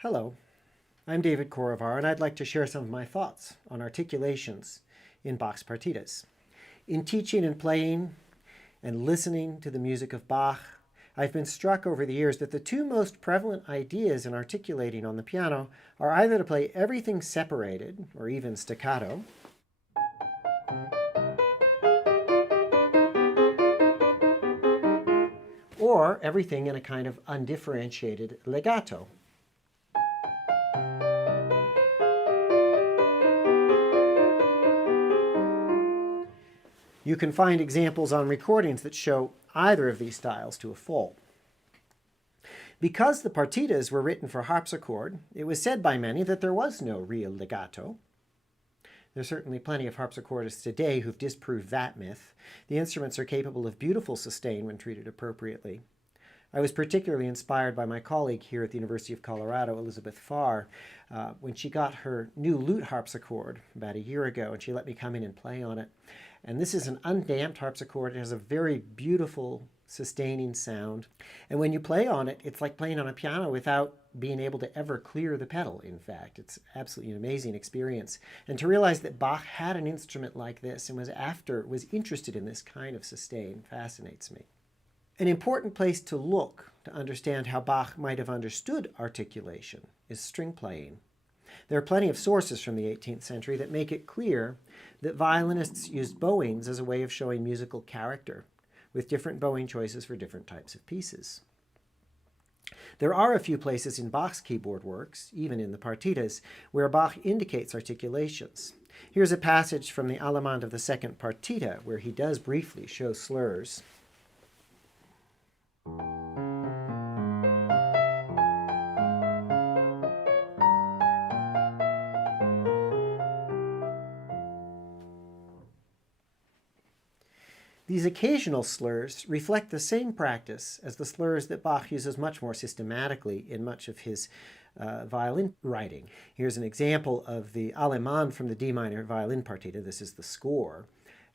Hello, I'm David Korevaar, and I'd like to share some of my thoughts on articulations in Bach's Partitas. In teaching and playing and listening to the music of Bach, I've been struck over the years that the two most prevalent ideas in articulating on the piano are either to play everything separated, or even staccato, or everything in a kind of undifferentiated legato. You can find examples on recordings that show either of these styles to a fault. Because the partitas were written for harpsichord, it was said by many that there was no real legato. There's certainly plenty of harpsichordists today who've disproved that myth. The instruments are capable of beautiful sustain when treated appropriately. I was particularly inspired by my colleague here at the University of Colorado, Elizabeth Farr, when she got her new lute harpsichord about a year ago, and she let me come in and play on it. And this is an undamped harpsichord. It has a very beautiful, sustaining sound. And when you play on it, it's like playing on a piano without being able to ever clear the pedal, in fact. It's absolutely an amazing experience. And to realize that Bach had an instrument like this and was interested in this kind of sustain fascinates me. An important place to look to understand how Bach might have understood articulation is string playing. There are plenty of sources from the 18th century that make it clear that violinists used bowings as a way of showing musical character, with different bowing choices for different types of pieces. There are a few places in Bach's keyboard works, even in the partitas, where Bach indicates articulations. Here's a passage from the Allemande of the second partita, where he does briefly show slurs. These occasional slurs reflect the same practice as the slurs that Bach uses much more systematically in much of his violin writing. Here's an example of the Allemande from the D minor violin partita. This is the score,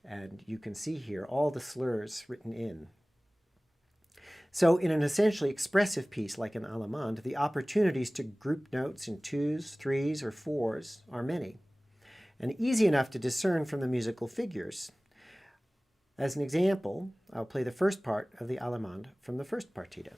and you can see here all the slurs written in. So in an essentially expressive piece like an Allemande, the opportunities to group notes in twos, threes, or fours are many, and easy enough to discern from the musical figures. As an example, I'll play the first part of the Allemande from the first partita.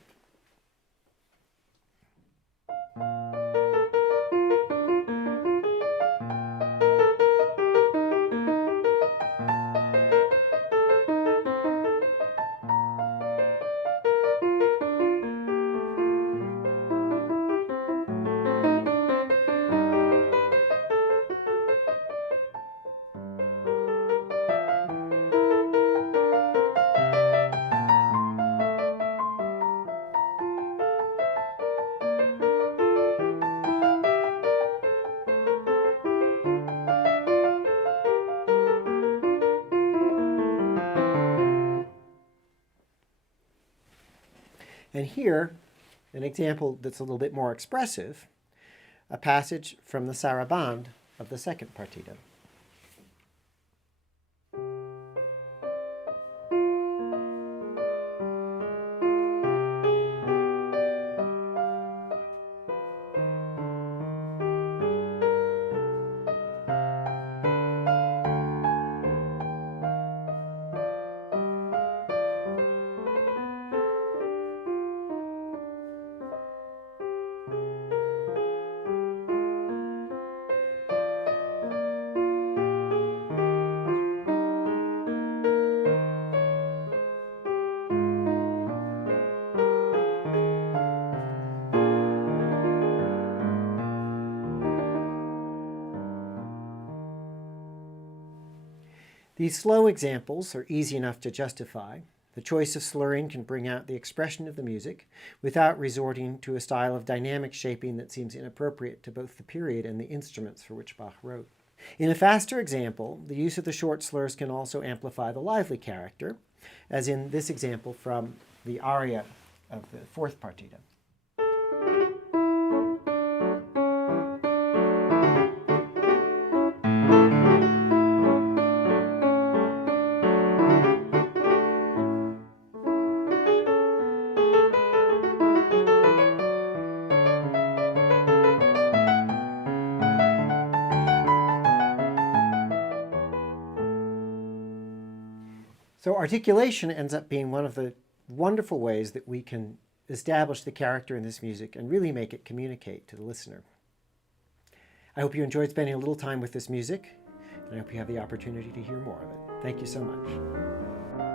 And here, an example that's a little bit more expressive, a passage from the Sarabande of the second partita. These slow examples are easy enough to justify. The choice of slurring can bring out the expression of the music without resorting to a style of dynamic shaping that seems inappropriate to both the period and the instruments for which Bach wrote. In a faster example, the use of the short slurs can also amplify the lively character, as in this example from the aria of the fourth partita. So articulation ends up being one of the wonderful ways that we can establish the character in this music and really make it communicate to the listener. I hope you enjoyed spending a little time with this music, and I hope you have the opportunity to hear more of it. Thank you so much.